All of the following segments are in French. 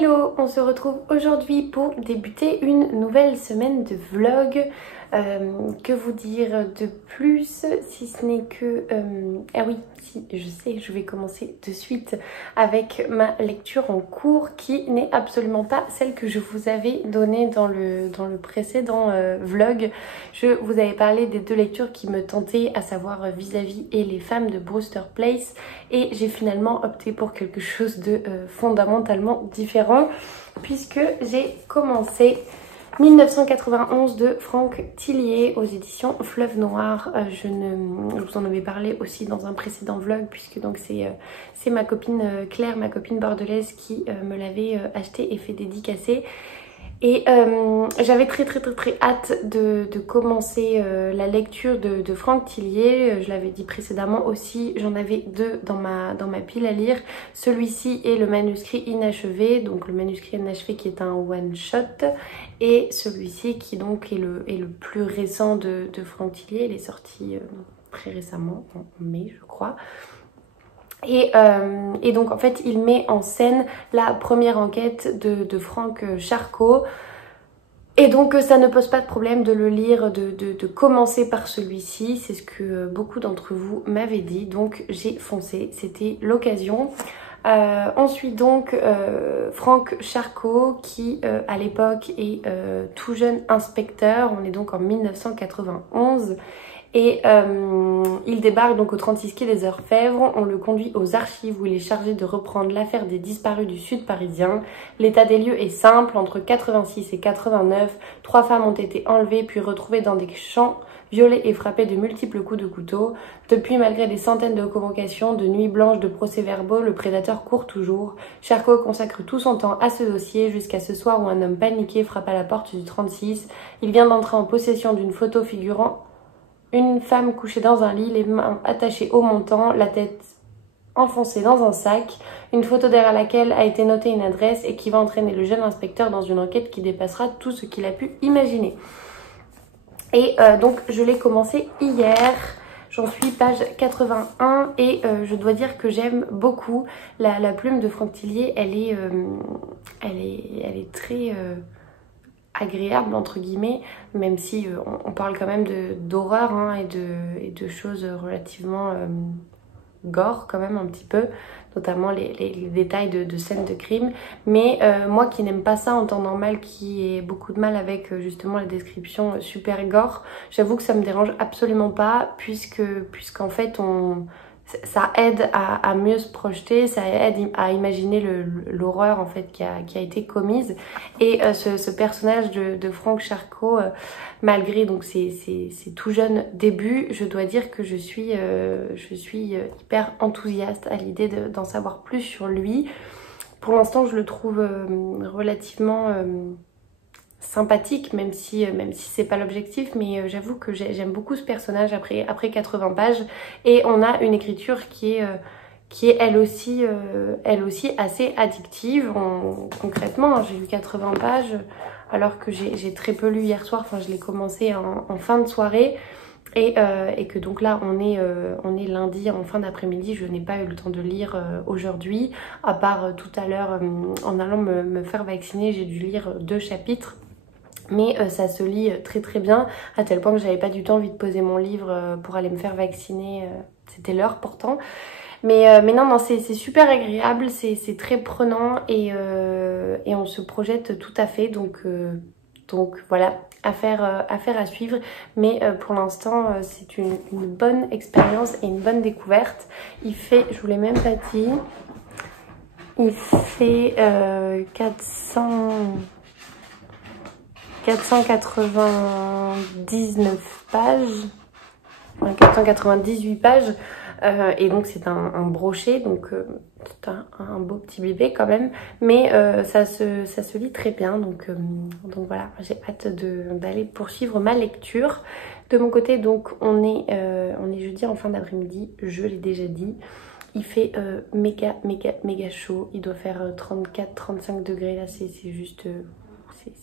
Hello, on se retrouve aujourd'hui pour débuter une nouvelle semaine de vlog. Que vous dire de plus si ce n'est que... Ah oui, si, je sais, je vais commencer de suite avec ma lecture en cours qui n'est absolument pas celle que je vous avais donnée dans le précédent vlog. Je vous avais parlé des deux lectures qui me tentaient, à savoir Vis-à-vis et Les femmes de Brewster Place, et j'ai finalement opté pour quelque chose de fondamentalement différent puisque j'ai commencé 1991 de Franck Thillier aux éditions Fleuve Noir. Je vous en avais parlé aussi dans un précédent vlog puisque donc c'est ma copine Claire, ma copine bordelaise qui me l'avait acheté et fait dédicacer. Et j'avais très hâte de commencer la lecture de Franck Thillier. Je l'avais dit précédemment aussi, j'en avais deux dans ma pile à lire. Celui-ci est le manuscrit inachevé, donc le manuscrit inachevé qui est un one shot, et celui-ci qui donc est le plus récent de Franck Thillier. Il est sorti très récemment, en mai je crois. Et donc en fait il met en scène la première enquête de Franck Charcot. Et donc ça ne pose pas de problème de le lire, de commencer par celui-ci. C'est ce que beaucoup d'entre vous m'avaient dit. Donc j'ai foncé, c'était l'occasion. Ensuite donc Franck Charcot qui à l'époque est tout jeune inspecteur. On est donc en 1991. Et il débarque donc au 36 quai des Orfèvres. On le conduit aux archives où il est chargé de reprendre l'affaire des disparus du sud parisien. L'état des lieux est simple. Entre 86 et 89, 3 femmes ont été enlevées puis retrouvées dans des champs, violées et frappées de multiples coups de couteau. Depuis, malgré des centaines de convocations, de nuits blanches, de procès-verbaux, le prédateur court toujours. Charcot consacre tout son temps à ce dossier jusqu'à ce soir où un homme paniqué frappe à la porte du 36. Il vient d'entrer en possession d'une photo figurant une femme couchée dans un lit, les mains attachées au montant, la tête enfoncée dans un sac, une photo derrière laquelle a été notée une adresse et qui va entraîner le jeune inspecteur dans une enquête qui dépassera tout ce qu'il a pu imaginer. Et donc je l'ai commencé hier, j'en suis page 81 et je dois dire que j'aime beaucoup la plume de Franck Thillier. Elle est très... agréable entre guillemets, même si on parle quand même d'horreur hein, et de choses relativement gore quand même un petit peu, notamment les détails de scènes de crime. Mais moi qui n'aime pas ça en temps normal, qui ai beaucoup de mal avec justement les descriptions super gore, j'avoue que ça me dérange absolument pas puisqu'en fait ça aide à mieux se projeter, ça aide à imaginer l'horreur en fait qui a été commise. Et ce personnage de Franck Charcot, malgré donc ses tout jeunes débuts, je dois dire que je suis hyper enthousiaste à l'idée d'en savoir plus sur lui. Pour l'instant je le trouve relativement... sympathique, même si c'est pas l'objectif, mais j'avoue que j'aime beaucoup ce personnage après 80 pages, et on a une écriture qui est elle aussi assez addictive. Concrètement hein, j'ai lu 80 pages alors que j'ai très peu lu hier soir, enfin je l'ai commencé en fin de soirée, et que donc là on est lundi en fin d'après-midi. Je n'ai pas eu le temps de lire aujourd'hui, à part tout à l'heure en allant me faire vacciner, j'ai dû lire 2 chapitres. Mais ça se lit très bien, à tel point que j'avais pas du tout envie de poser mon livre pour aller me faire vacciner, c'était l'heure pourtant. Mais non, c'est super agréable, c'est très prenant, et on se projette tout à fait, donc voilà, affaire à suivre. Mais pour l'instant c'est une bonne expérience et une bonne découverte. Il fait, je vous l'ai même pas dit, il fait 499 pages, 498 pages, et donc c'est un brochet, donc c'est un beau petit bébé quand même, mais ça se lit très bien, donc voilà, j'ai hâte d'aller poursuivre ma lecture. De mon côté donc on est jeudi en fin d'après-midi, je l'ai déjà dit. Il fait méga chaud, il doit faire 34-35 degrés là, c'est juste...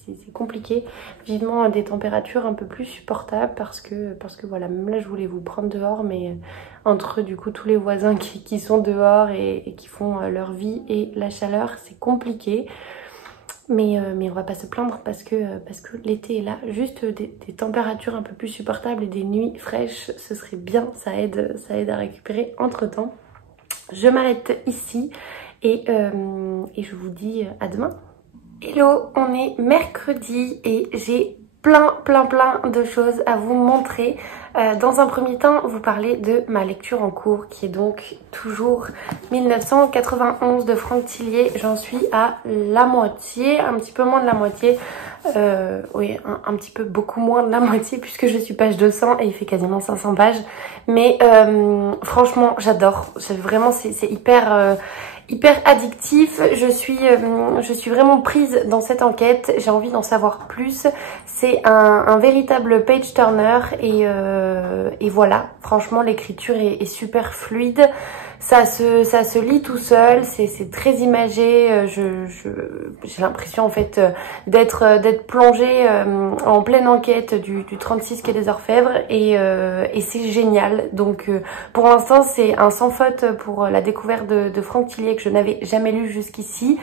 c'est compliqué. Vivement des températures un peu plus supportables parce que voilà, même là je voulais vous prendre dehors, mais entre du coup tous les voisins qui sont dehors et qui font leur vie et la chaleur, c'est compliqué. Mais on va pas se plaindre parce que l'été est là. Juste des températures un peu plus supportables et des nuits fraîches, ce serait bien. Ça aide à récupérer entre temps. Je m'arrête ici et je vous dis à demain. Hello, on est mercredi et j'ai plein de choses à vous montrer. Dans un premier temps, vous parler de ma lecture en cours qui est donc toujours 1991 de Franck Thillier. J'en suis à la moitié, un petit peu moins de la moitié. Oui, un petit peu beaucoup moins de la moitié puisque je suis page 200 et il fait quasiment 500 pages. Mais franchement, j'adore. Vraiment, c'est hyper addictif. Je suis vraiment prise dans cette enquête. J'ai envie d'en savoir plus. C'est un véritable page turner et voilà. Franchement, l'écriture est super fluide. Ça se lit tout seul. C'est très imagé. J'ai l'impression en fait d'être plongée en pleine enquête du 36 quai des Orfèvres et c'est génial. Donc pour l'instant, c'est un sans faute pour la découverte de Franck Thillier que je n'avais jamais lu jusqu'ici.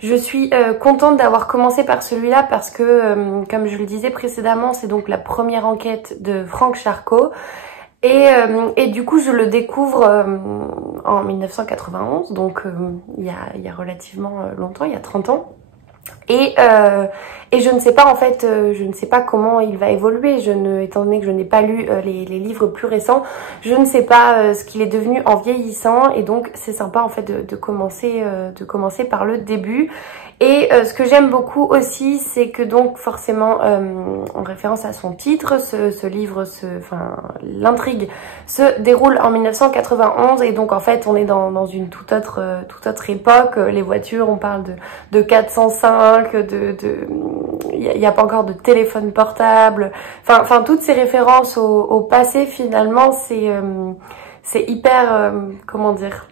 Je suis contente d'avoir commencé par celui-là parce que, comme je le disais précédemment, c'est donc la première enquête de Franck Charcot. Et du coup, je le découvre en 1991, donc il y a relativement longtemps, il y a 30 ans. Et je ne sais pas en fait, je ne sais pas comment il va évoluer, étant donné que je n'ai pas lu les livres plus récents, je ne sais pas ce qu'il est devenu en vieillissant et donc c'est sympa en fait de commencer par le début. Et ce que j'aime beaucoup aussi, c'est que donc forcément, en référence à son titre, ce livre, l'intrigue se déroule en 1991 et donc en fait on est dans une toute autre époque. Les voitures, on parle de 405, il n'y a pas encore de téléphone portable. Enfin toutes ces références au passé finalement, c'est hyper, comment dire.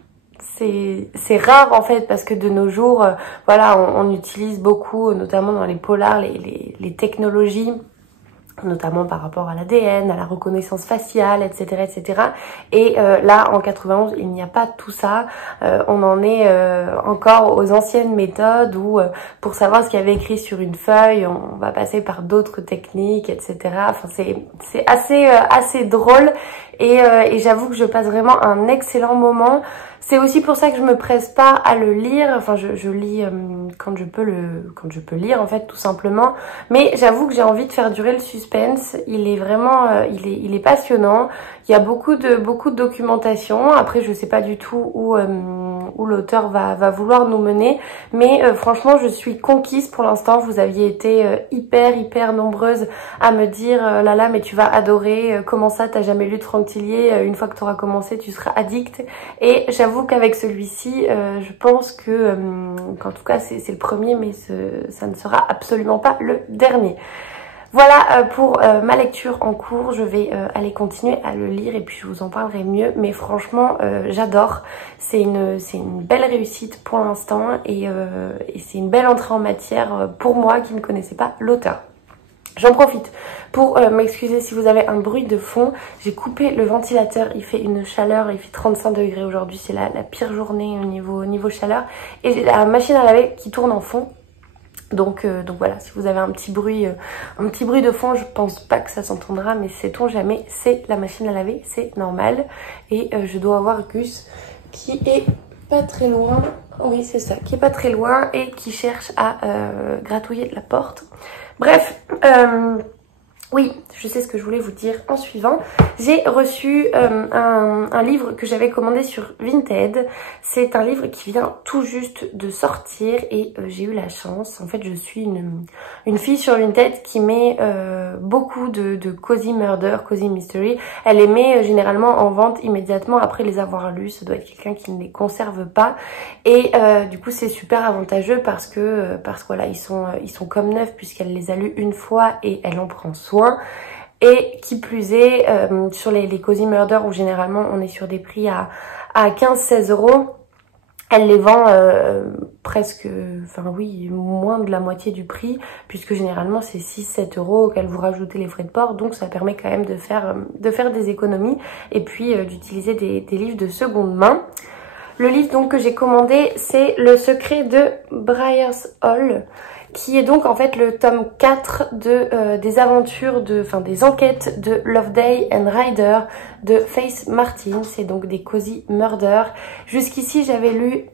C'est rare en fait parce que de nos jours, voilà, on utilise beaucoup, notamment dans les polars, les technologies, notamment par rapport à l'ADN, à la reconnaissance faciale, etc. etc. Et là, en 91, il n'y a pas tout ça. On en est encore aux anciennes méthodes où pour savoir ce qu'il y avait écrit sur une feuille, on va passer par d'autres techniques, etc. Enfin, c'est assez drôle et j'avoue que je passe vraiment un excellent moment. C'est aussi pour ça que je me presse pas à le lire. Enfin, je lis quand je peux lire en fait, tout simplement. Mais j'avoue que j'ai envie de faire durer le suspense. Il est vraiment, il est passionnant. Il y a beaucoup de documentation. Après, je sais pas du tout où l'auteur va vouloir nous mener. Mais franchement, je suis conquise pour l'instant. Vous aviez été hyper nombreuses à me dire là, mais tu vas adorer. Comment ça, t'as jamais lu de Franck Thillier? Une fois que tu auras commencé, tu seras addict. Et j'avoue qu'avec celui-ci, je pense qu'en tout cas, c'est le premier, mais ça ne sera absolument pas le dernier. Voilà pour ma lecture en cours, je vais aller continuer à le lire et puis je vous en parlerai mieux. Mais franchement, j'adore, c'est une belle réussite pour l'instant et c'est une belle entrée en matière pour moi qui ne connaissais pas l'auteur. J'en profite pour m'excuser si vous avez un bruit de fond. J'ai coupé le ventilateur, il fait une chaleur, il fait 35 degrés aujourd'hui, c'est la pire journée au niveau chaleur. Et j'ai la machine à laver qui tourne en fond. Donc voilà, si vous avez un petit bruit de fond, je pense pas que ça s'entendra, mais sait-on jamais, c'est la machine à laver, c'est normal. Et je dois avoir Gus qui est pas très loin, oui c'est ça, qui est pas très loin et qui cherche à gratouiller la porte. Bref, oui, je sais ce que je voulais vous dire en suivant. J'ai reçu un livre que j'avais commandé sur Vinted. C'est un livre qui vient tout juste de sortir et j'ai eu la chance. En fait, je suis une fille sur Vinted qui met beaucoup de cozy murder, cozy mystery. Elle les met généralement en vente immédiatement après les avoir lus. Ça doit être quelqu'un qui ne les conserve pas. Et du coup, c'est super avantageux parce que voilà, ils sont comme neufs puisqu'elle les a lus une fois et elle en prend soin. Et qui plus est, sur les cozy murder où généralement on est sur des prix à 15-16 euros, elle les vend presque, enfin oui, moins de la moitié du prix, puisque généralement c'est 6-7 euros auquel vous rajoutez les frais de port, donc ça permet quand même de faire des économies et puis d'utiliser des livres de seconde main. Le livre donc que j'ai commandé, c'est Le secret de Briar's Hall. qui est donc en fait le tome 4 des aventures, des enquêtes de Loveday and Ryder de Faith Martin. C'est donc des Cozy Murder. Jusqu'ici j'avais lu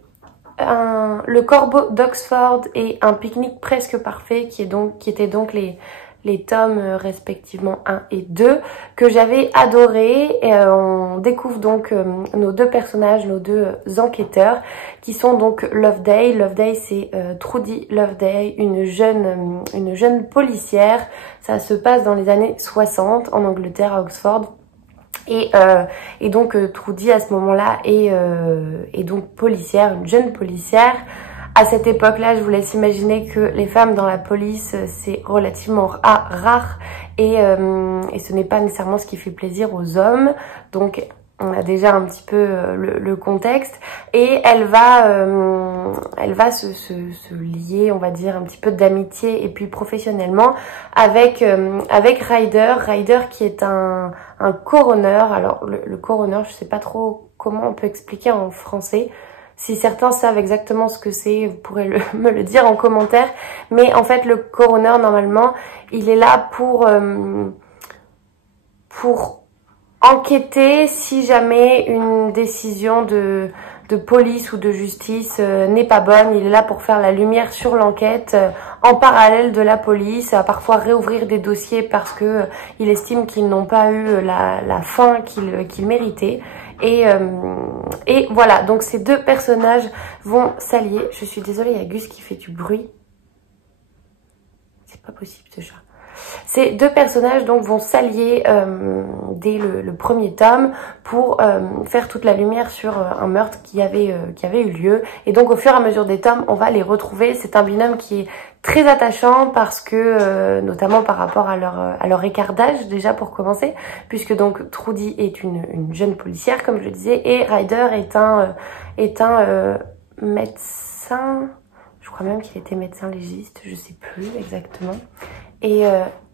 Le Corbeau d'Oxford et Un pique-nique presque parfait, qui étaient donc les tomes respectivement 1 et 2 que j'avais adoré. Et on découvre donc nos deux personnages, nos deux enquêteurs qui sont donc Loveday. Loveday, c'est Trudy Loveday, une jeune policière. Ça se passe dans les années 60 en Angleterre, à Oxford. Et donc Trudy à ce moment-là est donc policière, une jeune policière. À cette époque-là, je vous laisse imaginer que les femmes dans la police, c'est relativement rare et ce n'est pas nécessairement ce qui fait plaisir aux hommes. Donc on a déjà un petit peu le contexte et elle va se lier, on va dire, un petit peu d'amitié et puis professionnellement avec Ryder qui est un coroner. Alors le coroner, je sais pas trop comment on peut expliquer en français. Si certains savent exactement ce que c'est, vous pourrez me le dire en commentaire. Mais en fait, le coroner, normalement, il est là pour enquêter si jamais une décision de police ou de justice n'est pas bonne. Il est là pour faire la lumière sur l'enquête en parallèle de la police, à parfois réouvrir des dossiers parce que il estime qu'ils n'ont pas eu la fin qu'ils méritaient. Et voilà, donc ces deux personnages vont s'allier. Je suis désolée, il y a Gus qui fait du bruit. C'est pas possible ce chat. Ces deux personnages donc vont s'allier dès le premier tome pour faire toute la lumière sur un meurtre qui avait eu lieu. Et donc au fur et à mesure des tomes, on va les retrouver. C'est un binôme qui est très attachant parce que, notamment par rapport à leur écart d'âge déjà pour commencer, puisque donc Trudy est une jeune policière comme je le disais et Ryder est un médecin. Je crois même qu'il était médecin légiste, je sais plus exactement. Et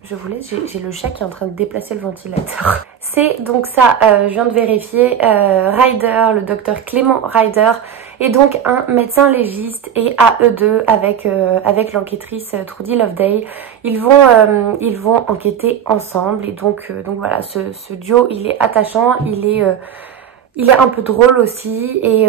je vous laisse, j'ai le chat qui est en train de déplacer le ventilateur. C'est donc ça, je viens de vérifier, Ryder, le docteur Clément Ryder, est donc un médecin légiste et à eux deux, avec l'enquêtrice Trudy Loveday, ils vont enquêter ensemble. Et donc voilà, ce duo, il est attachant, il est un peu drôle aussi et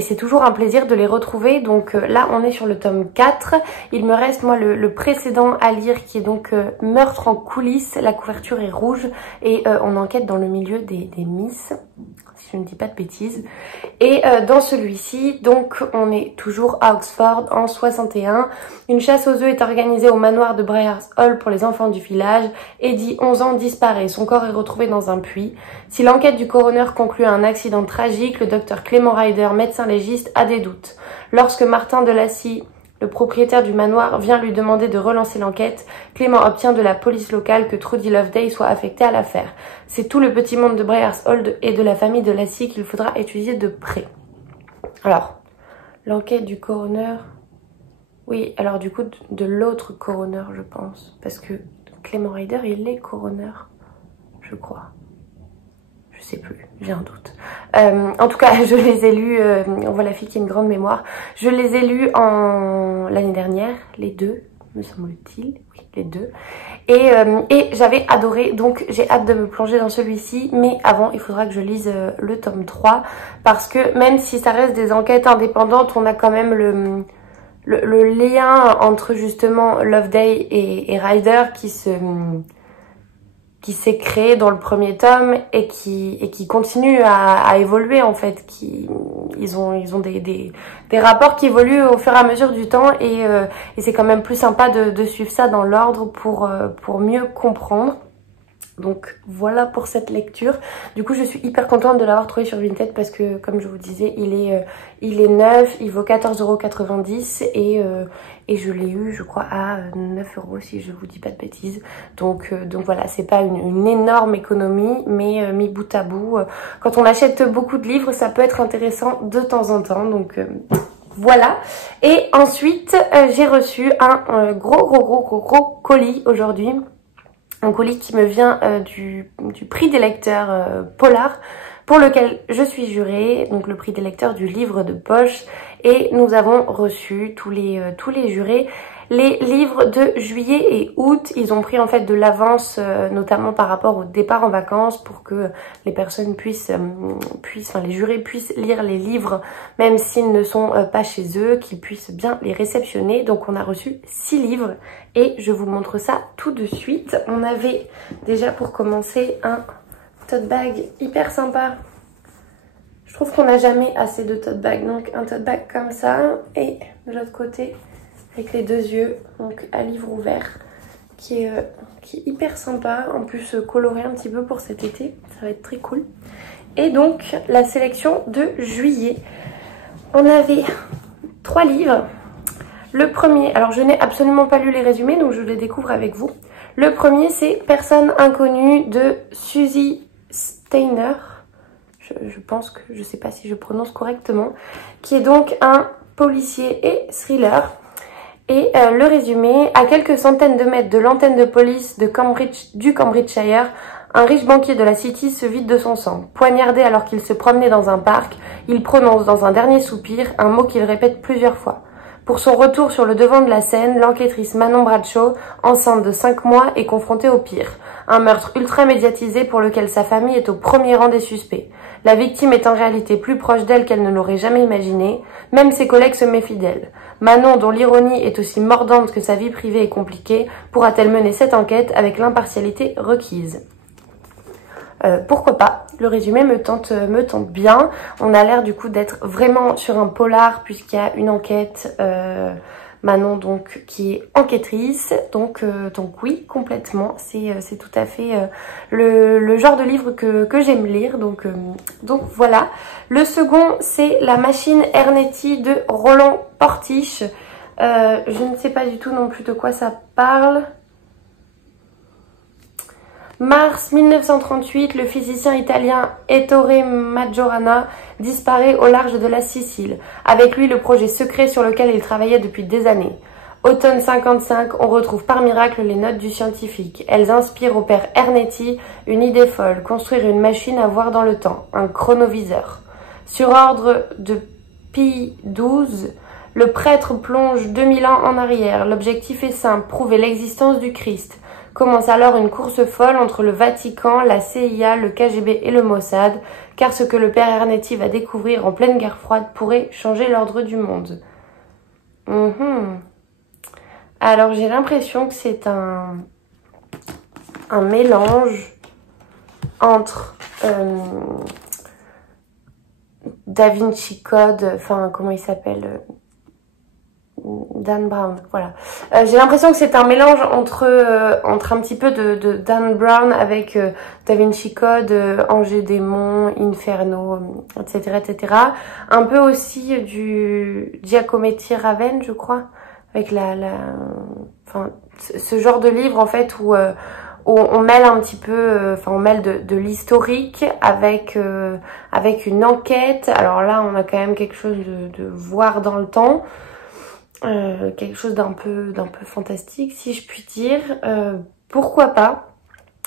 c'est toujours un plaisir de les retrouver. Donc là on est sur le tome 4. Il me reste moi le précédent à lire qui est donc Meurtre en coulisses. La couverture est rouge et on enquête dans le milieu des Miss, si je ne dis pas de bêtises. Et dans celui-ci, donc on est toujours à Oxford en 61. Une chasse aux œufs est organisée au manoir de Briars Hall pour les enfants du village. Eddie, 11 ans, disparaît. Son corps est retrouvé dans un puits. Si l'enquête du coroner conclut à un accident tragique, le docteur Clément Ryder, médecin légiste, a des doutes. Lorsque Martin de Lacy, le propriétaire du manoir, vient lui demander de relancer l'enquête, Clément obtient de la police locale que Trudy Loveday soit affectée à l'affaire. C'est tout le petit monde de Briars Hall et de la famille de Lacy qu'il faudra étudier de près. Alors, l'enquête du coroner... Oui, alors du coup, de l'autre coroner, je pense. Parce que Clément Ryder, il est coroner, je crois. Je sais plus, j'ai un doute. En tout cas, je les ai lus, on voit la fille qui a une grande mémoire. Je les ai lus l'année dernière, les deux, me semble-t-il. Oui, les deux. Et j'avais adoré, donc j'ai hâte de me plonger dans celui-ci. Mais avant, il faudra que je lise le tome 3. Parce que même si ça reste des enquêtes indépendantes, on a quand même le lien entre justement Loveday et Ryder qui s'est créé dans le premier tome et qui continue à évoluer en fait. Ils ont des rapports qui évoluent au fur et à mesure du temps et c'est quand même plus sympa de suivre ça dans l'ordre pour mieux comprendre. Donc voilà pour cette lecture. Du coup je suis hyper contente de l'avoir trouvé sur Vinted parce que comme je vous disais il est neuf, il vaut 14,90 € et je l'ai eu je crois à 9 € si je vous dis pas de bêtises. Donc voilà, c'est pas une énorme économie mais mis bout à bout, quand on achète beaucoup de livres ça peut être intéressant de temps en temps. Donc voilà. Et ensuite j'ai reçu un gros colis aujourd'hui. Un colis qui me vient du prix des lecteurs Polar, pour lequel je suis jurée, donc le prix des lecteurs du livre de poche. Et nous avons reçu tous les jurés Les livres de juillet et août, ils ont pris en fait de l'avance, notamment par rapport au départ en vacances, pour que les personnes les jurés puissent lire les livres, même s'ils ne sont pas chez eux, qu'ils puissent bien les réceptionner. Donc on a reçu 6 livres et je vous montre ça tout de suite. On avait déjà pour commencer un tote bag hyper sympa. Je trouve qu'on n'a jamais assez de tote bag, donc un tote bag comme ça et de l'autre côté avec les 2 yeux, donc à livre ouvert, qui est hyper sympa, en plus coloré un petit peu pour cet été, ça va être très cool. Et donc la sélection de juillet, on avait 3 livres. Le premier, alors je n'ai absolument pas lu les résumés, donc je les découvre avec vous. Le premier c'est Personne inconnue de Suzy Steiner, je pense que, je sais pas si je prononce correctement, qui est donc un policier et thriller. Et le résumé, à quelques centaines de mètres de l'antenne de police de du Cambridgeshire, un riche banquier de la City se vide de son sang. Poignardé alors qu'il se promenait dans un parc, il prononce dans un dernier soupir un mot qu'il répète plusieurs fois. Pour son retour sur le devant de la scène, l'enquêtrice Manon Bradshaw, enceinte de 5 mois, est confrontée au pire. Un meurtre ultra médiatisé pour lequel sa famille est au premier rang des suspects. La victime est en réalité plus proche d'elle qu'elle ne l'aurait jamais imaginé. Même ses collègues se méfient d'elle. Manon, dont l'ironie est aussi mordante que sa vie privée est compliquée, pourra-t-elle mener cette enquête avec l'impartialité requise? Pourquoi pas? Le résumé me tente bien. On a l'air du coup d'être vraiment sur un polar puisqu'il y a une enquête, Manon donc qui est enquêtrice, donc oui, complètement, c'est tout à fait le genre de livre que j'aime lire, donc voilà. Le second c'est La machine Ernetti de Roland Portiche. Je ne sais pas du tout non plus de quoi ça parle. Mars 1938, le physicien italien Ettore Majorana disparaît au large de la Sicile. Avec lui, le projet secret sur lequel il travaillait depuis des années. Automne 55, on retrouve par miracle les notes du scientifique. Elles inspirent au père Ernetti une idée folle, construire une machine à voir dans le temps, un chronoviseur. Sur ordre de Pie XII, le prêtre plonge 2000 ans en arrière. L'objectif est simple, prouver l'existence du Christ. Commence alors une course folle entre le Vatican, la CIA, le KGB et le Mossad, car ce que le père Ernetti va découvrir en pleine guerre froide pourrait changer l'ordre du monde. Alors j'ai l'impression que c'est un mélange entre Da Vinci Code, enfin comment il s'appelle, Dan Brown, voilà. J'ai l'impression que c'est un mélange entre un petit peu de Dan Brown avec Da Vinci Code, Ange et Démon, Inferno, etc. Un peu aussi du Giacometti Raven, je crois, avec enfin, ce genre de livre en fait où on mêle un petit peu, on mêle de l'historique avec une enquête. Alors là, on a quand même quelque chose de voir dans le temps. Quelque chose d'un peu fantastique si je puis dire, pourquoi pas.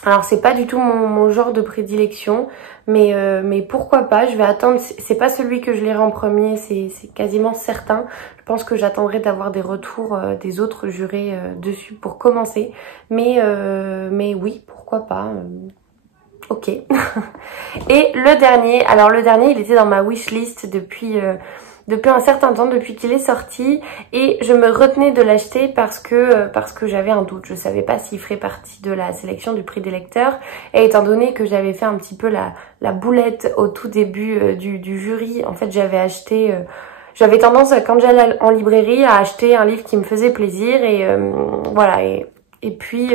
Alors c'est pas du tout mon genre de prédilection, mais pourquoi pas, je vais attendre. C'est pas celui que je lirai en premier, c'est quasiment certain. Je pense que j'attendrai d'avoir des retours des autres jurés dessus pour commencer, mais oui, pourquoi pas. Ok. Et le dernier, alors le dernier il était dans ma wishlist depuis un certain temps, depuis qu'il est sorti, et je me retenais de l'acheter parce que j'avais un doute. Je savais pas s'il ferait partie de la sélection du prix des lecteurs, et étant donné que j'avais fait un petit peu la boulette au tout début du jury, en fait j'avais acheté... j'avais tendance, quand j'allais en librairie, à acheter un livre qui me faisait plaisir, et voilà, et puis...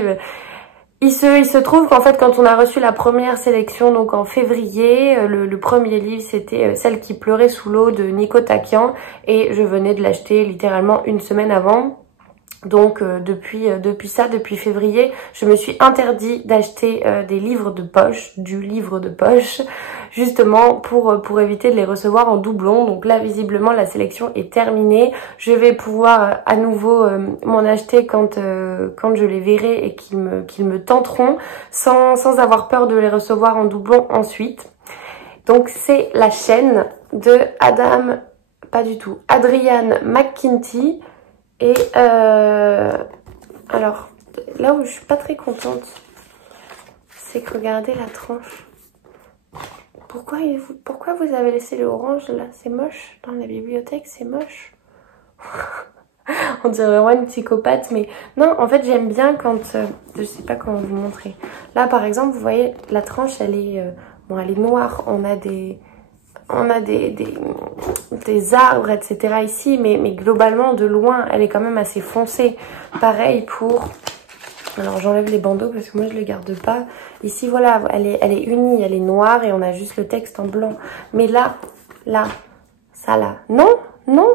Il se trouve qu'en fait, quand on a reçu la première sélection, donc en février, le premier livre, c'était Celle qui pleurait sous l'eau de Nico Takian, et je venais de l'acheter littéralement une semaine avant. Donc depuis février, je me suis interdit d'acheter des livres de poche, du livre de poche, justement pour éviter de les recevoir en doublon. Donc là, visiblement, la sélection est terminée. Je vais pouvoir à nouveau m'en acheter quand je les verrai et qu'ils me tenteront, sans avoir peur de les recevoir en doublon ensuite. Donc c'est La chaîne de Adrian McKinty. Et alors, là où je suis pas très contente, c'est que regardez la tranche. Pourquoi vous avez laissé le orange là? C'est moche. Dans la bibliothèque, c'est moche. On dirait vraiment une psychopathe, mais non, en fait, j'aime bien quand... je sais pas comment vous montrer. Là, par exemple, vous voyez, la tranche, elle est, bon, elle est noire. On a des arbres, etc. ici, mais globalement, de loin, elle est quand même assez foncée. Pareil pour... Alors j'enlève les bandeaux parce que moi je les garde pas. Ici voilà, elle est unie, elle est noire et on a juste le texte en blanc. Mais là, ça là, non,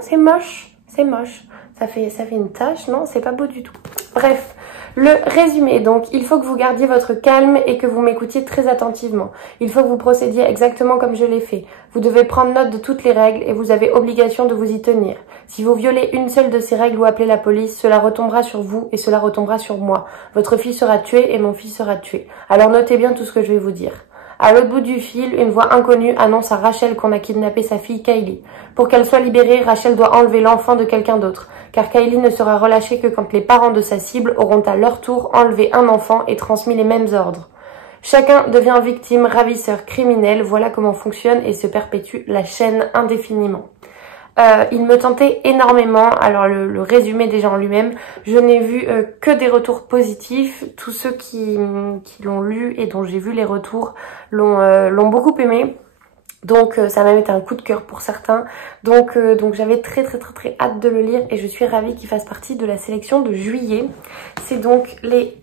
c'est moche, c'est moche. Ça fait une tache, non, c'est pas beau du tout. Bref, le résumé, donc il faut que vous gardiez votre calme et que vous m'écoutiez très attentivement. Il faut que vous procédiez exactement comme je l'ai fait. Vous devez prendre note de toutes les règles et vous avez obligation de vous y tenir. Si vous violez une seule de ces règles ou appelez la police, cela retombera sur vous et cela retombera sur moi. Votre fille sera tuée et mon fils sera tué. Alors notez bien tout ce que je vais vous dire. À l'autre bout du fil, une voix inconnue annonce à Rachel qu'on a kidnappé sa fille Kylie. Pour qu'elle soit libérée, Rachel doit enlever l'enfant de quelqu'un d'autre, car Kylie ne sera relâchée que quand les parents de sa cible auront à leur tour enlevé un enfant et transmis les mêmes ordres. Chacun devient victime, ravisseur, criminel, voilà comment fonctionne et se perpétue la chaîne indéfiniment. Il me tentait énormément, alors le résumé déjà en lui-même, je n'ai vu que des retours positifs, tous ceux qui l'ont lu et dont j'ai vu les retours l'ont beaucoup aimé, donc ça m'a même été un coup de cœur pour certains, donc j'avais très hâte de le lire et je suis ravie qu'il fasse partie de la sélection de juillet. C'est donc les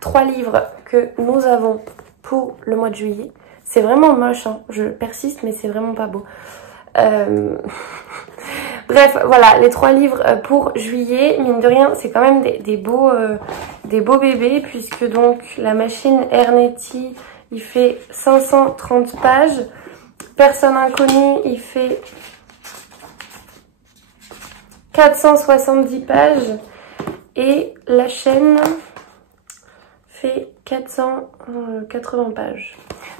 3 livres que nous avons pour le mois de juillet. C'est vraiment moche, hein. Je persiste mais c'est vraiment pas beau. Bref, voilà, les 3 livres pour juillet. Mine de rien, c'est quand même des beaux bébés, puisque donc la machine Ernetti, il fait 530 pages. Personne inconnue, il fait 470 pages. Et la chaîne fait 480 pages.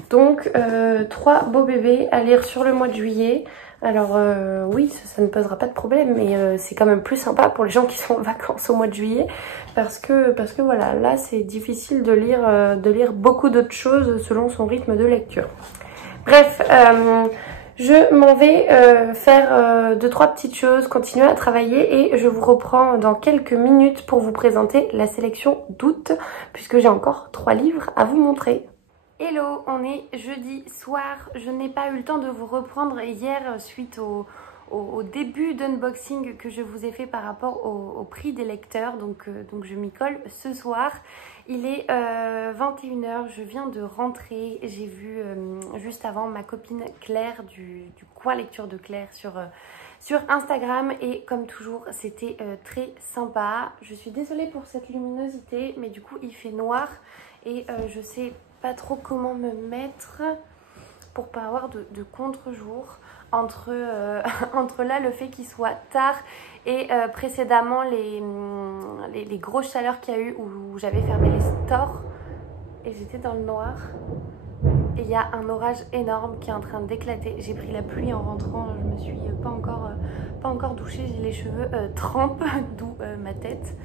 Donc 3 beaux bébés à lire sur le mois de juillet. Alors oui, ça ne posera pas de problème, mais c'est quand même plus sympa pour les gens qui sont en vacances au mois de juillet, parce que voilà, là c'est difficile de lire beaucoup d'autres choses selon son rythme de lecture. Bref, je m'en vais faire 2-3 petites choses, continuer à travailler et je vous reprends dans quelques minutes pour vous présenter la sélection d'août, puisque j'ai encore 3 livres à vous montrer. Hello, on est jeudi soir, je n'ai pas eu le temps de vous reprendre hier suite au début d'unboxing que je vous ai fait par rapport au prix des lecteurs, donc je m'y colle ce soir. Il est 21h, je viens de rentrer, j'ai vu juste avant ma copine Claire du coin lecture de Claire sur Instagram et comme toujours c'était très sympa. Je suis désolée pour cette luminosité, mais du coup il fait noir et je sais pas trop comment me mettre pour pas avoir de contre-jour entre là le fait qu'il soit tard et précédemment les grosses chaleurs qu'il y a eu où j'avais fermé les stores et j'étais dans le noir et il y a un orage énorme qui est en train d'éclater. J'ai pris la pluie en rentrant, je me suis pas encore douchée, j'ai les cheveux trempes d'où ma tête.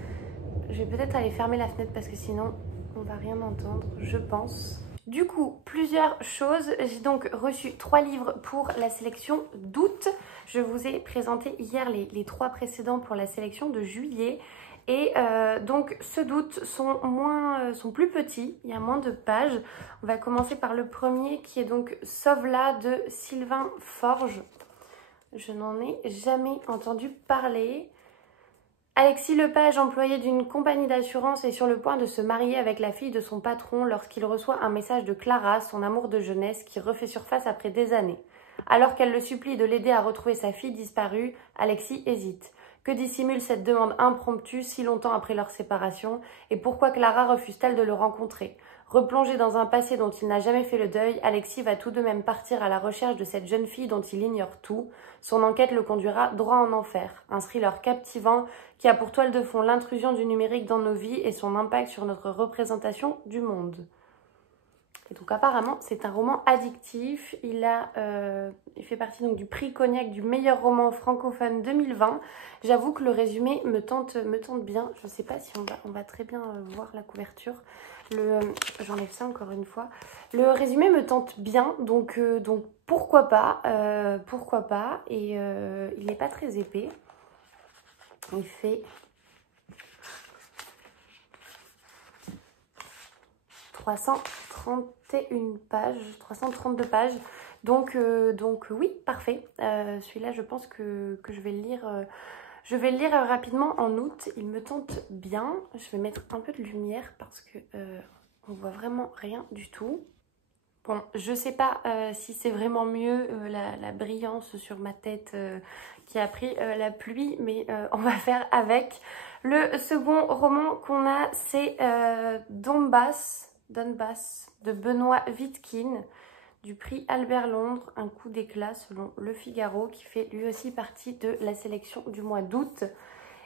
Je vais peut-être aller fermer la fenêtre parce que sinon on va rien entendre, je pense. Du coup, plusieurs choses. J'ai donc reçu 3 livres pour la sélection d'août. Je vous ai présenté hier les 3 précédents pour la sélection de juillet. Et donc ceux d'août sont plus petits, il y a moins de pages. On va commencer par le premier qui est donc Sauve-la de Sylvain Forge. Je n'en ai jamais entendu parler. Alexis Lepage, employé d'une compagnie d'assurance, est sur le point de se marier avec la fille de son patron lorsqu'il reçoit un message de Clara, son amour de jeunesse, qui refait surface après des années. Alors qu'elle le supplie de l'aider à retrouver sa fille disparue, Alexis hésite. Que dissimule cette demande impromptue si longtemps après leur séparation et pourquoi Clara refuse-t-elle de le rencontrer? Replongé dans un passé dont il n'a jamais fait le deuil, Alexis va tout de même partir à la recherche de cette jeune fille dont il ignore tout. Son enquête le conduira droit en enfer. Un thriller captivant qui a pour toile de fond l'intrusion du numérique dans nos vies et son impact sur notre représentation du monde. Et donc apparemment c'est un roman addictif. Il fait partie donc du prix Cognac du meilleur roman francophone 2020. J'avoue que le résumé me tente bien. Je ne sais pas si on va très bien voir la couverture. J'enlève ça encore une fois. Le résumé me tente bien, donc pourquoi pas. Et il n'est pas très épais. Il fait 331 pages, 332 pages. Donc oui, parfait. Celui-là, je pense que je vais le lire. Je vais le lire rapidement en août. Il me tente bien. Je vais mettre un peu de lumière parce que on voit vraiment rien du tout. Bon, je sais pas si c'est vraiment mieux la brillance sur ma tête qui a pris la pluie, mais on va faire avec. Le second roman qu'on a, c'est Donbass de Benoît Wittkin, du prix Albert Londres, un coup d'éclat selon Le Figaro, qui fait lui aussi partie de la sélection du mois d'août.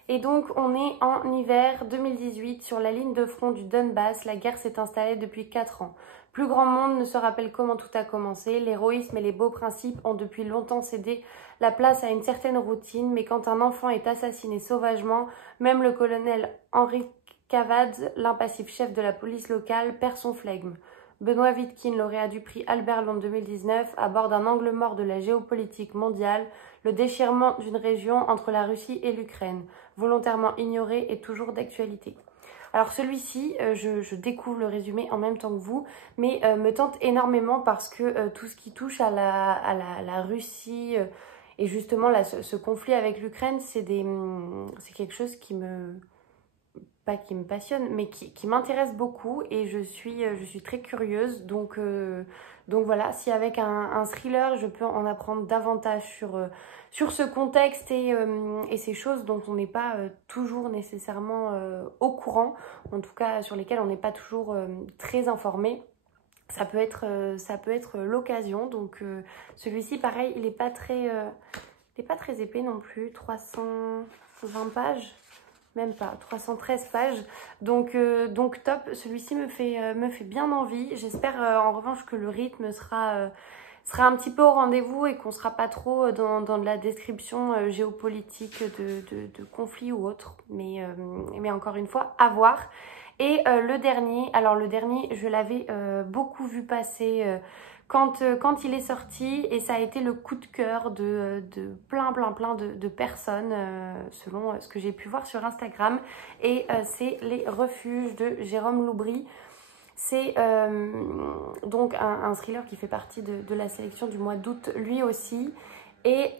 Et donc on est en hiver 2018, sur la ligne de front du Donbass, la guerre s'est installée depuis 4 ans. Plus grand monde ne se rappelle comment tout a commencé, l'héroïsme et les beaux principes ont depuis longtemps cédé la place à une certaine routine, mais quand un enfant est assassiné sauvagement, même le colonel Henri Cavadze, l'impassif chef de la police locale, perd son flegme. Benoît Wittkin, lauréat du prix Albert Londres 2019, aborde un angle mort de la géopolitique mondiale, le déchirement d'une région entre la Russie et l'Ukraine, volontairement ignoré et toujours d'actualité. Alors celui-ci, je découvre le résumé en même temps que vous, mais me tente énormément parce que tout ce qui touche à la Russie et justement là, ce conflit avec l'Ukraine, c'est quelque chose qui pas qui me passionne, mais qui m'intéresse beaucoup et je suis très curieuse. Donc voilà, si avec un thriller, je peux en apprendre davantage sur ce contexte et ces choses dont on n'est pas toujours nécessairement au courant, en tout cas sur lesquelles on n'est pas toujours très informé, ça peut être l'occasion. Donc celui-ci, pareil, il n'est pas très épais non plus, 320 pages. Même pas, 313 pages, donc top. Celui-ci me fait bien envie. J'espère en revanche que le rythme sera un petit peu au rendez-vous et qu'on sera pas trop dans de la description géopolitique de conflits ou autre. Mais encore une fois, à voir. Et le dernier, je l'avais beaucoup vu passer quand il est sorti, et ça a été le coup de cœur de plein de personnes selon ce que j'ai pu voir sur Instagram, et c'est Les Refuges de Jérôme Loubry. C'est donc un thriller qui fait partie de la sélection du mois d'août lui aussi. Et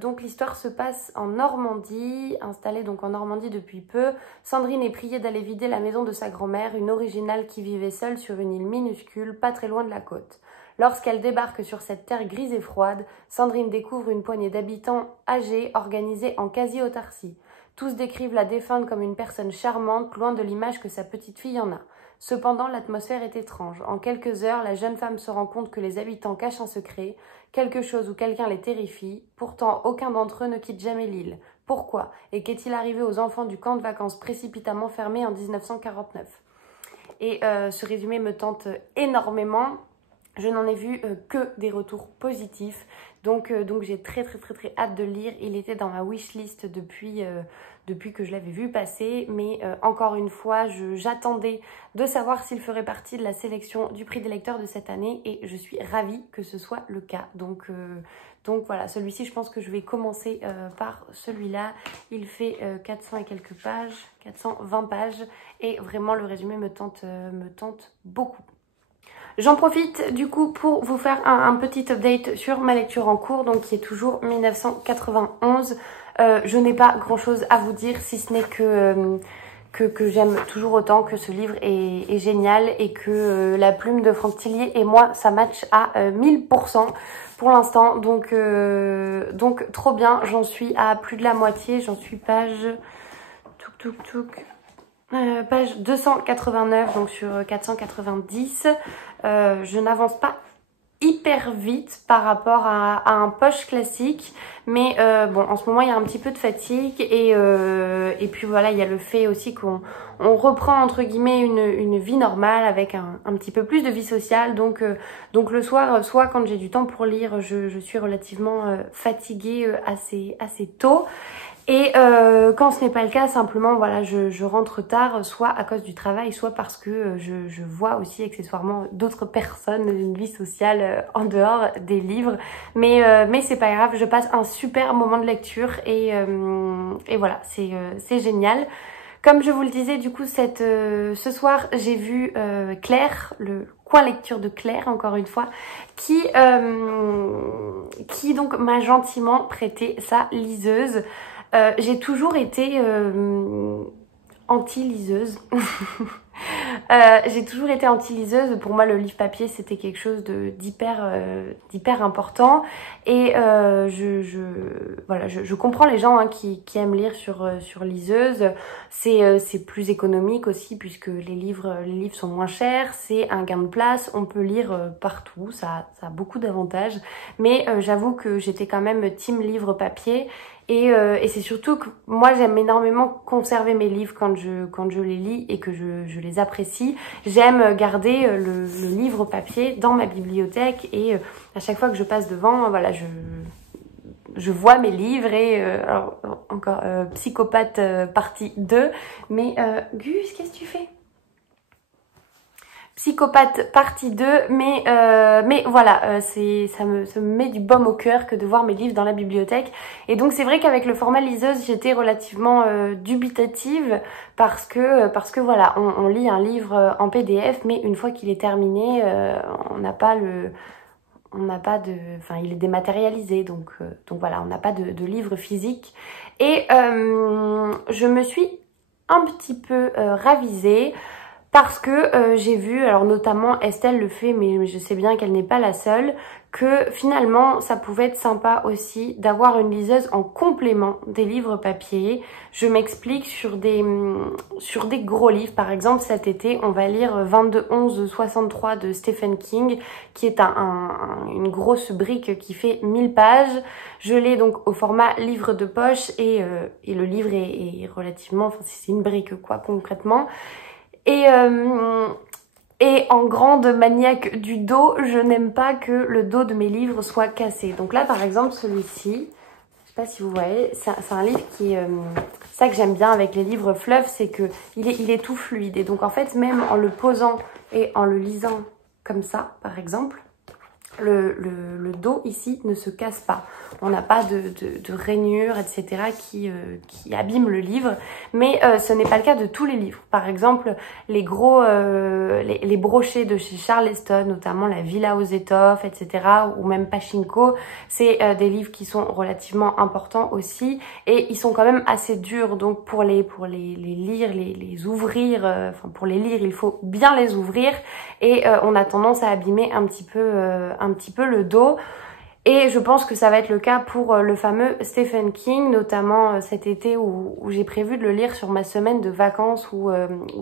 donc l'histoire se passe en Normandie, installée donc en Normandie depuis peu. Sandrine est priée d'aller vider la maison de sa grand-mère, une originale qui vivait seule sur une île minuscule, pas très loin de la côte. Lorsqu'elle débarque sur cette terre grise et froide, Sandrine découvre une poignée d'habitants âgés organisés en quasi-autarcie. Tous décrivent la défunte comme une personne charmante, loin de l'image que sa petite fille en a. Cependant, l'atmosphère est étrange. En quelques heures, la jeune femme se rend compte que les habitants cachent un secret, quelque chose ou quelqu'un les terrifie. Pourtant, aucun d'entre eux ne quitte jamais l'île. Pourquoi? Et qu'est-il arrivé aux enfants du camp de vacances précipitamment fermé en 1949? Et ce résumé me tente énormément. Je n'en ai vu que des retours positifs. Donc j'ai très hâte de le lire. Il était dans ma wishlist depuis que je l'avais vu passer. Mais encore une fois, j'attendais de savoir s'il ferait partie de la sélection du prix des lecteurs de cette année. Et je suis ravie que ce soit le cas. Donc voilà, celui-ci, je pense que je vais commencer par celui-là. Il fait 400 et quelques pages, 420 pages. Et vraiment, le résumé me tente beaucoup. J'en profite du coup pour vous faire un petit update sur ma lecture en cours, donc qui est toujours 1991. Je n'ai pas grand chose à vous dire, si ce n'est que j'aime toujours autant, que ce livre est génial et que la plume de Franck Tillier et moi, ça match à 1000% pour l'instant. Donc trop bien, j'en suis à plus de la moitié, j'en suis page page 289, donc sur 490. Je n'avance pas hyper vite par rapport à un poche classique. Mais bon, en ce moment il y a un petit peu de fatigue et puis voilà, il y a le fait aussi qu'on reprend entre guillemets une vie normale avec un petit peu plus de vie sociale. Donc le soir, soit quand j'ai du temps pour lire, je suis relativement fatiguée assez tôt. Et quand ce n'est pas le cas, simplement voilà, je rentre tard, soit à cause du travail, soit parce que je vois aussi accessoirement d'autres personnes, une vie sociale en dehors des livres. Mais c'est pas grave, je passe un super moment de lecture et voilà, c'est génial. Comme je vous le disais, du coup, ce soir, j'ai vu Claire, le coin lecture de Claire, encore une fois, qui donc m'a gentiment prêté sa liseuse. J'ai toujours été anti-liseuse. J'ai toujours été anti-liseuse. Pour moi, le livre papier, c'était quelque chose d'hyper important. Et voilà, je comprends les gens hein, qui aiment lire sur liseuse. C'est plus économique aussi puisque les livres sont moins chers. C'est un gain de place. On peut lire partout. Ça a beaucoup d'avantages. Mais j'avoue que j'étais quand même team livre papier. Et c'est surtout que moi j'aime énormément conserver mes livres quand je les lis et que je les apprécie. J'aime garder le livre papier dans ma bibliothèque et à chaque fois que je passe devant, voilà, je vois mes livres et alors encore psychopathe partie 2. Mais Gus, qu'est-ce que tu fais ? Psychopathe partie 2, mais voilà, ça me met du baume au cœur que de voir mes livres dans la bibliothèque. Et donc c'est vrai qu'avec le format liseuse, j'étais relativement dubitative parce que voilà, on lit un livre en PDF, mais une fois qu'il est terminé, enfin il est dématérialisé, donc voilà, on n'a pas de livre physique. Et je me suis un petit peu ravisée. Parce que j'ai vu, alors notamment Estelle le fait, mais je sais bien qu'elle n'est pas la seule, que finalement ça pouvait être sympa aussi d'avoir une liseuse en complément des livres papier. Je m'explique sur des gros livres. Par exemple cet été on va lire 22-11-63 de Stephen King, qui est une grosse brique qui fait 1000 pages. Je l'ai donc au format livre de poche et le livre est relativement, enfin c'est une brique quoi concrètement. Et en grande maniaque du dos, je n'aime pas que le dos de mes livres soit cassé. Donc là, par exemple, celui-ci, je sais pas si vous voyez, c'est un livre qui est... ça que j'aime bien avec les livres fleuves, c'est que il est tout fluide. Et donc en fait, même en le posant et en le lisant comme ça, par exemple, le dos ici ne se casse pas. On n'a pas de rainures, etc. qui abîment le livre. Mais ce n'est pas le cas de tous les livres. Par exemple, les gros, les brochets de chez Charleston, notamment La Villa aux étoffes, etc. ou même Pachinko, c'est des livres qui sont relativement importants aussi. Et ils sont quand même assez durs. Donc pour les lire, les ouvrir, enfin pour les lire, il faut bien les ouvrir. Et on a tendance à abîmer un petit peu le dos. Et je pense que ça va être le cas pour le fameux Stephen King, notamment cet été où j'ai prévu de le lire sur ma semaine de vacances où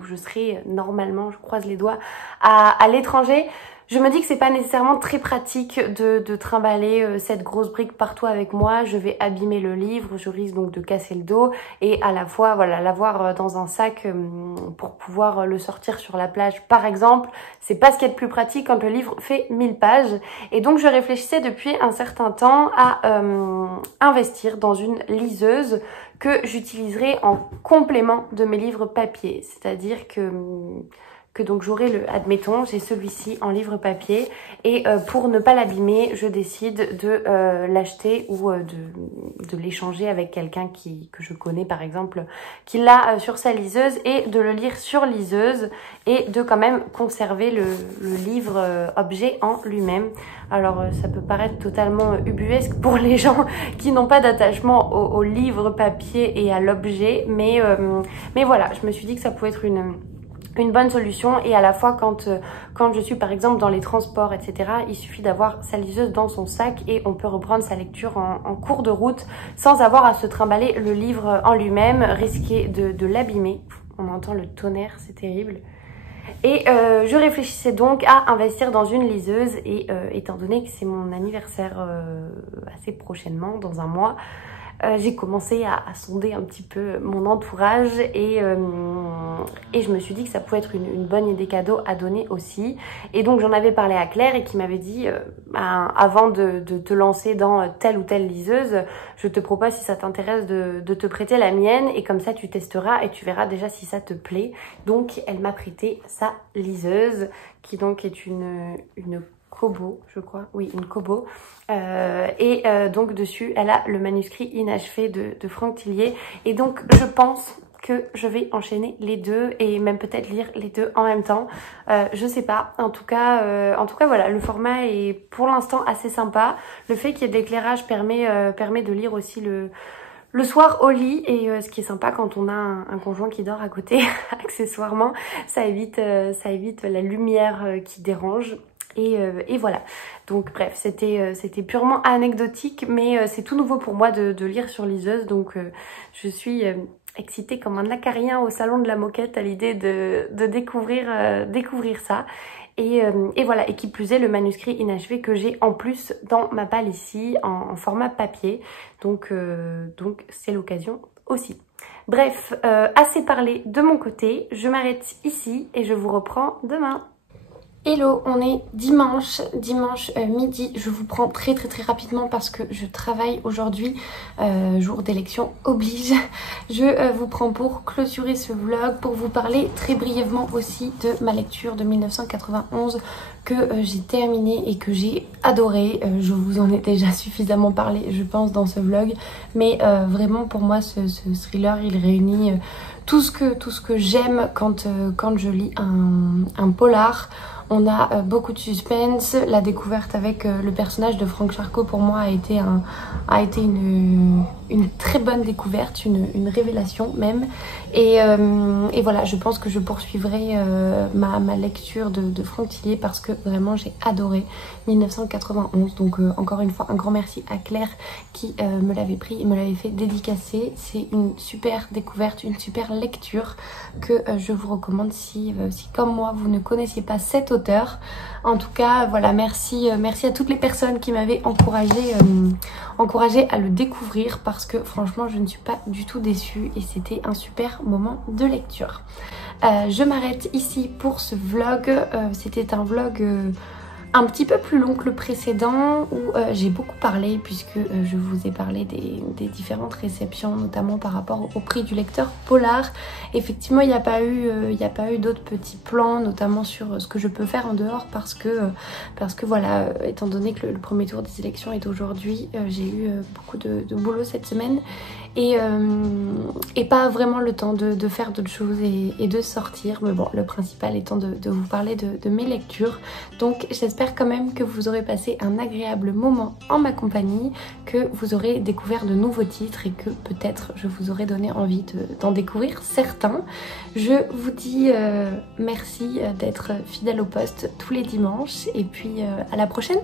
je serai normalement, je croise les doigts, à l'étranger. Je me dis que c'est pas nécessairement très pratique de trimballer cette grosse brique partout avec moi. Je vais abîmer le livre, je risque donc de casser le dos et à la fois voilà l'avoir dans un sac pour pouvoir le sortir sur la plage par exemple. C'est pas ce qui est le plus pratique quand le livre fait 1000 pages. Et donc je réfléchissais depuis un certain temps à investir dans une liseuse que j'utiliserai en complément de mes livres papier. C'est-à-dire que donc j'aurai admettons, j'ai celui-ci en livre papier et pour ne pas l'abîmer, je décide de l'acheter ou de l'échanger avec quelqu'un que je connais par exemple, qui l'a sur sa liseuse et de le lire sur liseuse et de quand même conserver le livre objet en lui-même. Alors ça peut paraître totalement ubuesque pour les gens qui n'ont pas d'attachement au livre papier et à l'objet, mais voilà, je me suis dit que ça pouvait être une bonne solution et à la fois quand je suis par exemple dans les transports etc, il suffit d'avoir sa liseuse dans son sac et on peut reprendre sa lecture en cours de route sans avoir à se trimballer le livre en lui-même, risquer de l'abîmer. On entend le tonnerre, c'est terrible. Et je réfléchissais donc à investir dans une liseuse et étant donné que c'est mon anniversaire assez prochainement, dans un mois, j'ai commencé à sonder un petit peu mon entourage et je me suis dit que ça pouvait être une bonne idée cadeau à donner aussi. Et donc j'en avais parlé à Claire et qui m'avait dit avant de te lancer dans telle ou telle liseuse, je te propose si ça t'intéresse de te prêter la mienne et comme ça tu testeras et tu verras déjà si ça te plaît. Donc elle m'a prêté sa liseuse qui donc est une Kobo, je crois, oui, une Kobo. Donc dessus, elle a le manuscrit inachevé de Franck Tillier. Et donc, je pense que je vais enchaîner les deux et même peut-être lire les deux en même temps. Je sais pas. En tout cas, voilà, le format est pour l'instant assez sympa. Le fait qu'il y ait de l'éclairage permet de lire aussi le soir au lit et ce qui est sympa quand on a un conjoint qui dort à côté, accessoirement, ça évite la lumière qui dérange. Et voilà, donc bref, c'était purement anecdotique, mais c'est tout nouveau pour moi de lire sur liseuse, donc je suis excitée comme un acarien au salon de la moquette à l'idée de découvrir ça. Et voilà, et qui plus est le manuscrit inachevé que j'ai en plus dans ma palle ici en format papier, donc c'est l'occasion aussi. Bref, assez parlé de mon côté, je m'arrête ici et je vous reprends demain. Hello, on est dimanche midi. Je vous prends très rapidement parce que je travaille aujourd'hui, jour d'élection oblige. Je vous prends pour clôturer ce vlog, pour vous parler très brièvement aussi de ma lecture de 1991 que j'ai terminée et que j'ai adoré. Je vous en ai déjà suffisamment parlé, je pense, dans ce vlog, mais vraiment pour moi ce thriller il réunit tout ce que j'aime quand je lis un polar. On a beaucoup de suspense. La découverte avec le personnage de Franck Charcot pour moi a été une très bonne découverte, une révélation même. Et voilà, je pense que je poursuivrai ma lecture de Franck Tillier parce que vraiment j'ai adoré 1991. Donc encore une fois, un grand merci à Claire qui me l'avait pris et me l'avait fait dédicacer. C'est une super découverte, une super lecture que je vous recommande si comme moi vous ne connaissiez pas cet auteur. En tout cas voilà, merci à toutes les personnes qui m'avaient encouragée à le découvrir parce que franchement je ne suis pas du tout déçue et c'était un super moment de lecture. Je m'arrête ici pour ce vlog. C'était un vlog un petit peu plus long que le précédent où j'ai beaucoup parlé puisque je vous ai parlé des différentes réceptions, notamment par rapport au prix du lecteur polar. Effectivement, il n'y a pas eu d'autres petits plans, notamment sur ce que je peux faire en dehors parce que voilà, étant donné que le premier tour des élections est aujourd'hui, j'ai eu beaucoup de boulot cette semaine et pas vraiment le temps de faire d'autres choses et de sortir. Mais bon, le principal étant de vous parler de mes lectures. Donc j'espère quand même que vous aurez passé un agréable moment en ma compagnie, que vous aurez découvert de nouveaux titres et que peut-être je vous aurai donné envie d'en découvrir certains. Je vous dis merci d'être fidèle au poste tous les dimanches et puis à la prochaine.